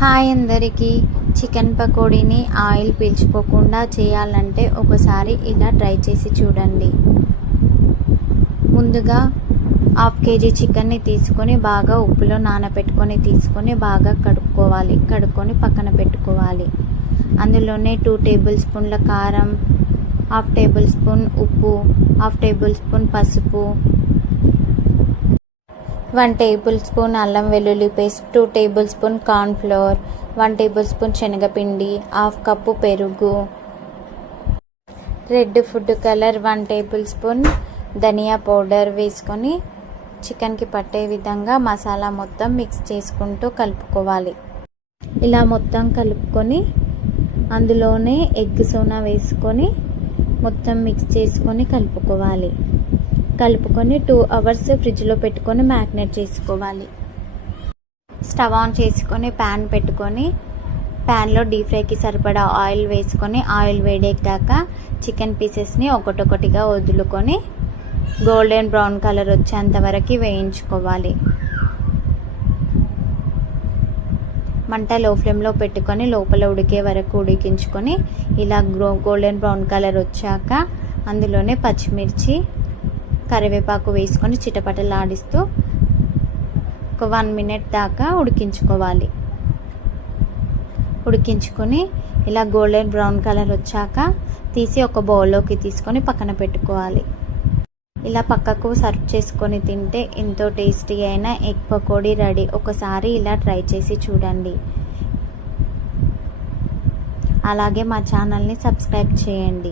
Hi అందరికీ. Chicken పకోడీని oil పీల్చుకోకుండా చేయాలంటే ఒకసారి ఇలా ట్రై చేసి చూడండి. ముందుగా హాఫ్ కేజీ చికెన్ని తీసుకొని బాగా ఉప్పులో నానబెట్టుకొని తీసుకొని బాగా కడుక్కోవాలి. కడుక్కొని పక్కన పెట్టుకోవాలి. అందులోనే టూ టేబుల్ స్పూన్ల కారం హాఫ్ టేబుల్ స్పూన్ ఉప్పు హాఫ్ టేబుల్ స్పూన్ పసుపు వన్ టేబుల్ స్పూన్ అల్లం వెల్లుల్లి paste two tablespoon cornflour one tablespoon శనగపిండి హాఫ్ కప్పు పెరుగు. Red food colour one tablespoon ధనియా పౌడర్ వేసుకొని చికెన్కి పట్టే విధంగా మసాలా మొత్తం మిక్స్ చేసుకుంటూ కలుపుకోవాలి. ఇలా మొత్తం కలుపుకొని అందులోనే ఎగ్ సోనా వేసుకొని మొత్తం మిక్స్ చేసుకొని కలుపుకోవాలి. కలుపుకొని టూ అవర్స్ ఫ్రిడ్జ్లో పెట్టుకొని మ్యారినేట్ చేసుకోవాలి. స్టవ్ ఆన్ చేసుకొని ప్యాన్ పెట్టుకొని ప్యాన్లో డీప్ ఫ్రైకి సరిపడా ఆయిల్ వేసుకొని ఆయిల్ వేడెక్కాక చికెన్ పీసెస్ని ఒకటొకటిగా వదులుకొని గోల్డెన్ బ్రౌన్ కలర్ వచ్చేంత వరకు వేయించుకోవాలి. మంట లో ఫ్లేమ్లో పెట్టుకొని లోపల ఉడికే వరకు ఉడికించుకొని ఇలా గ్రో గోల్డెన్ బ్రౌన్ కలర్ వచ్చాక అందులోనే పచ్చిమిర్చి కరివేపాకు వేసుకొని చిటపటలాడిస్తూ ఒక వన్ మినిట్ దాకా ఉడికించుకోవాలి. ఉడికించుకొని ఇలా గోల్డెన్ బ్రౌన్ కలర్ వచ్చాక తీసి ఒక బౌల్లోకి తీసుకొని పక్కన పెట్టుకోవాలి. ఇలా పక్కకు సర్వ్ చేసుకొని తింటే ఎంతో టేస్టీ అయిన ఎగ్ పకోడీ రెడీ. ఒకసారి ఇలా ట్రై చేసి చూడండి. అలాగే మా ఛానల్ని సబ్స్క్రైబ్ చేయండి.